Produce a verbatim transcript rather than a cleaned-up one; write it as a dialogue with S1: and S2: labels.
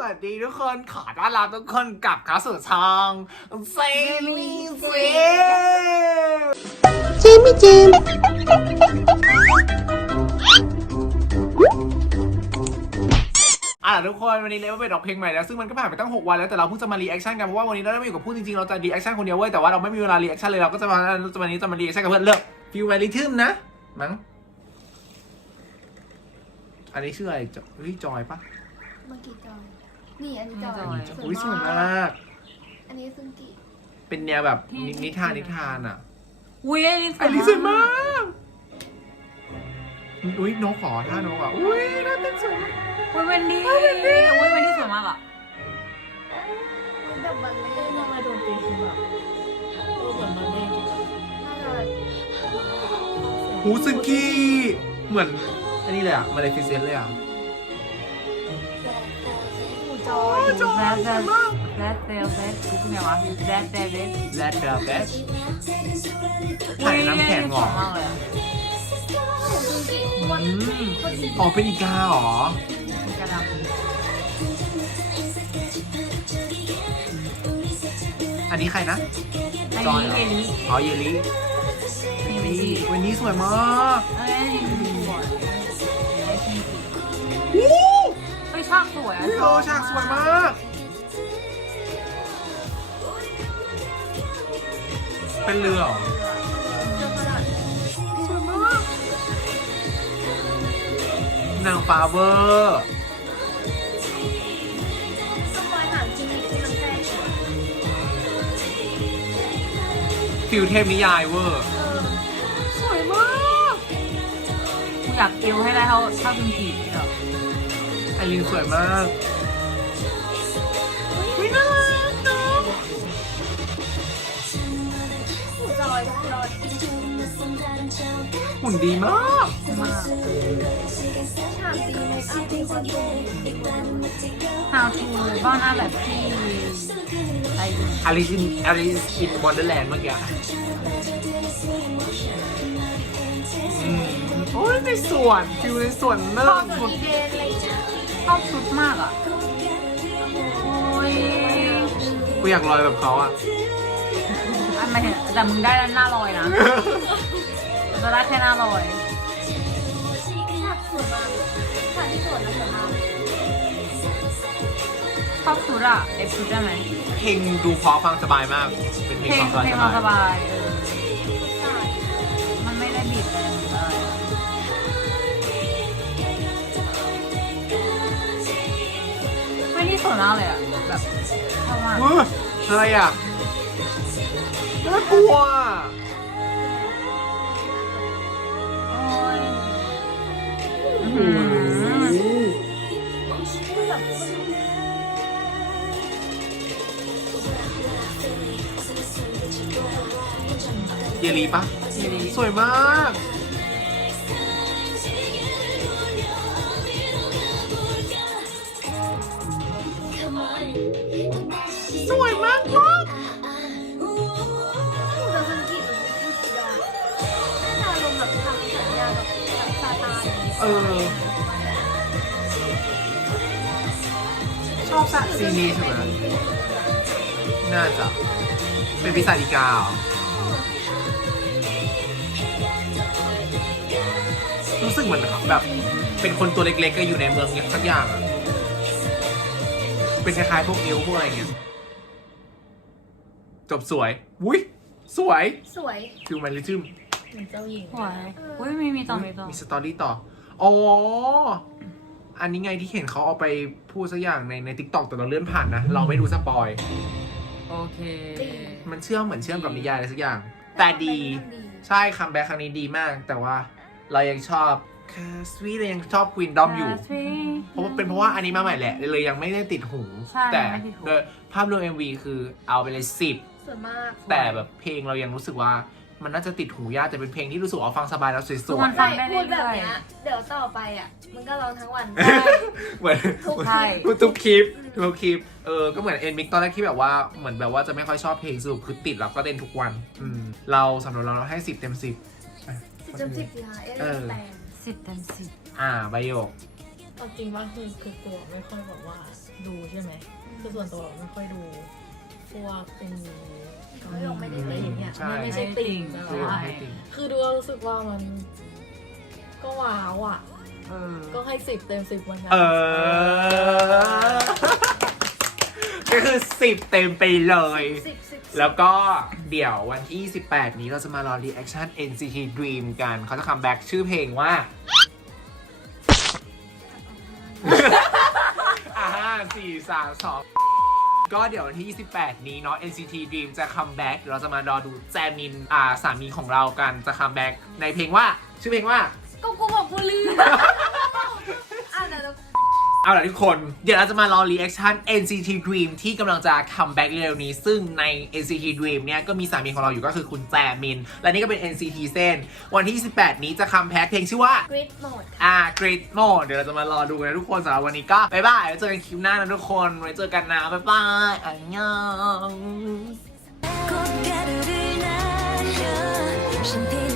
S1: วัสดีทุกคนขอต้อนรับทุกคนกลับเข้าสู่ช่องเซรีเซเจมี่เจมอ่ะทุกคนวันนี้เลเวลเป็นออกเพลงใหม่แล้วซึ่งมันก็ผ่านไปตั้งหกวันแล้วแต่เราเพิ่งจะมารีแอคชั่นกันเพราะว่าวันนี้เราได้มาอยู่กับผู้จริงๆเราจะรีแอคชั่นคนเดียวเว้ยแต่ว่าเราไม่มีเวลารีแอคชั่นเลยเราก็จะมาวันนี้จะมารีแอคชั่นกับเพื่อนเลิกฟิวแวลิทึมนะมั้งอันนี้ชื่ออะไรจอยจอยปะ
S2: เมื่อกี้จอยนี่อันนี้จอย
S1: อุ้ยสวยมาก
S2: อันนี้ซึงกิ
S1: เป็นแนวแบบนิทานนิทานอ่ะ
S3: อุ้ยไอ้นี่
S1: ไอ้นี่สวยมากอุ้ยนกขอท่านกอ่ะอุ้ยน่าเต้นสวยมาก
S3: อุ้ยเวนดี้อุ้ยเวนดี้สวยมากอ่ะ
S2: แบบบัลเล่ต์
S4: ทำไมโดนตีคือแบบเออเหมือนมันเล่น
S2: น่ารัก
S1: หูซึกี้เหมือนอันนี้เลยอ่ะมาเลฟิเซนเลยอ่ะ
S2: หูจอย
S1: จอยสวยมาก
S3: แรดเซลเฟสคือไงวะแรดเซลเฟส
S1: แรดเบลเบสถ่ายน้ำแข็งเหรอ
S3: มากเลยอ่ะ
S2: ซึงกิวัน
S1: อืมอ๋อเป็นอีกาเหรอ
S3: มันกำลัง
S1: อันนี้ใครนะ
S3: อัน
S1: จอย
S3: นี้
S1: เหรอ
S3: เอลิ
S1: อ๋อเยลลี่
S3: เอลิ
S1: นี่วันนี้สวยมาก
S3: เอ้ยนี่สวยเฮ้ยฉากสวยอ่ะ
S1: โอ้ฉากสวยมาก เป็นเรือเหรอสวยมากนางฟ้าเวอร์
S2: สปอยหนังจริงที่มันแท้
S1: ฟิวเทพนิยายเวอร์
S2: เออ
S1: สวยมาก
S3: กูอยากเอวให้ได้เท่าเท่าคุณผีนี่หรอ
S1: ไอรินสวยมากวิน่ารักน้อง
S2: หูจอยทุกคน
S1: หุ่นดีมาก
S3: มาก
S2: ฉากดีเมคอัพดีคนชม
S3: How to บ้านหน้าแบบที่ไอ้
S1: อาริสินอาริสินวอนเดอร์แลนด์เมื่อกี้อืมโอ้ยในสวนฟิวในสวนเน
S2: ช
S1: อะ
S2: อบส่วนอีเดนอะไรอย่างเงี้ย
S3: ชอบชุดมากอ่ะโอ้ย
S1: กูอยากลอยแบบเขาอ่ะ
S3: อันไม่เห็นแต่มึงได้หน้าลอยนะจะได้แค่หน้าลอย
S2: ฉากสวยมากฉากที่สวยนะสวยมาก
S3: ชอบชุดอ่ะเอฟชุดได้ไหม
S1: เพลงดูเพราะฟังสบายมาก เป็นเพล
S3: เพล
S1: ง
S3: ง
S1: ฟัง
S3: เพลง
S1: ส
S3: เราส
S1: บาย
S3: บายเออ
S2: ฉาก
S3: มันไม่ได้บีบอะไรหรืออะไรอะไม่นี่สวยมากเลยอ่ะแบบชอบมาก
S1: เฮ้ยอะไรอ่ะน่ากลัวอ่ะ
S3: โอ้ย
S1: โอ้โห
S2: คือแบบ
S1: เยลีปะ
S3: ดีดี
S1: สวยมาก สวยมากมาก
S2: หูจะซึงกิมันคือสุดยอดน่าจะลงแบบทำสัญญากับแบบซาตาน
S1: เออ ชอบสักซีนี้ใช่ไหมน่าจะ เป็นปีศาจอีกาเหรอ รู้สึกเหมือนแบบ เป็นคนตัวเล็กๆก็อยู่ในเมืองสักอย่างอะเป็นคล้ายๆพวกเอลพวกอะไรเงี้ย จบสวย อุ้ยสวย
S2: สวย
S1: ฟิลแมนลิทึม
S4: เหมือนเจ้าหญิง
S3: สวยอุ้ยมีมีต่อมีต่อ
S1: มีสตอรี่ต่อ อ๋อ อันนี้ไงที่เห็นเขาเอาไปพูดสักอย่างในในทิกตอกแต่เราเลื่อนผ่านนะ เราไม่ดูสปอย
S3: โอเค
S1: มันเชื่อมเหมือนเชื่อมกับนิยายอะไรสักอย่าง แต่ดี ใช่คัมแบ็คครั้งนี้ดีมาก แต่ว่าเรายังชอบคาสวีเรายังชอบควีนดอมอยู่ เพราะว่าเป็นเพราะว่าอันนี้มาใหม่แหละ เลยยังไม่ได้ติดหู
S3: ใช่
S1: แต่
S3: ไม่ติดหู
S1: โดยภาพรวม เอ็ม วี คือเอาไปเลยสิบ
S2: สวยมาก
S1: แต่แบบเพลงเรายังรู้สึกว่ามันน่าจะติดหูยากแต่เป็นเพลงที่รู้สึกว่าฟังสบายแล้วสวย
S3: มัน
S1: ๆ
S3: ฟั
S2: ใช่
S3: งได้
S2: พูด
S3: เรื่
S2: แบบ
S3: อย
S2: เนี้ยเดี๋ยวต่อไปอ่ะ มันก็ร้องทั้งวัน
S1: เหมือน
S2: ทุก
S3: ใช่
S1: ทุกคลิปทุกคลิปเออก็เหมือนเอ็นมิกตอนแรกที่แบบว่าเหมือนแบบว่าจะไม่ค่อยชอบเพลงสรุปคือติดแล้วก็เต้นทุกวันอืมเราสำหรับเราเราให้สิบเต็มสิบ
S2: สิบจำสิบสิคะเอ
S1: เอ
S2: เอ
S1: อ
S2: แปลง
S3: สิบเต็มสิบ
S1: อ่าใบโยก
S4: เอาจริงว่าคือคือตัวไม่ค่อยแบบว่าดูใช่ไหมคือส่วนตัวไม่ค่อยดูพวกเป็น
S2: ไม่ลงไม่ได้
S4: อะไร
S2: เลย
S4: อย่างเงี้ย
S1: ใช่
S4: ไม่ไม่ใช่ติ่งแต่
S1: ใช่
S4: ว่า
S1: ให้ติ่ง
S4: คือดูแล้วรู้สึกว่ามัน ก็ว้าวอ่ะ
S3: เออ
S4: ก็ให้สิบเต็มสิบเหมือนกั
S1: เออ ก็คือสิบเต็มไปเลย
S2: สิบสิบ
S1: แล้วก็เดี๋ยววันที่สิบแปดนี้เราจะมารอรีแอคชั่น เอ็น ซี ที Dream กัน เขาจะคัมแบ็กชื่อเพลงว่า อ่าสี่สามสองก็เดี๋ยววันที่ยี่สิบแปดนี้เนาะ เอ็น ซี ที Dream จะคัมแบ็กเราจะมารอดูแจมิน อ่าสามีของเรากันจะคัมแบ็กในเพลงว่า ชื่อเพลงว่า
S2: ก็กูบอกกูลืมอ่ะเดี๋ยว
S1: เอาล่ะทุกคน เดี๋ยวเราจะมารอรีแอคชั่น เอ็น ซี ที Dream ที่กำลังจะคัมแบ็กเร็วๆนี้ ซึ่งใน เอ็น ซี ที Dream เนี่ยก็มีสามีของเราอยู่ก็คือคุณแจมิน และนี่ก็เป็น เอ็น ซี ที เส้น วันที่สิบแปดนี้จะคัมแบ็กเพลงชื่อว่า
S2: กริดโหมด
S1: อ่า Great Mo เดี๋ยวเราจะมารอดูกันนะทุกคนสำหรับวันนี้ก็บ๊ายบายไว้เจอกันคลิปหน้านะทุกคน ไว้เจอกันนะ บ๊ายบาย อันยอง
S5: 꽃가루를 날려 신비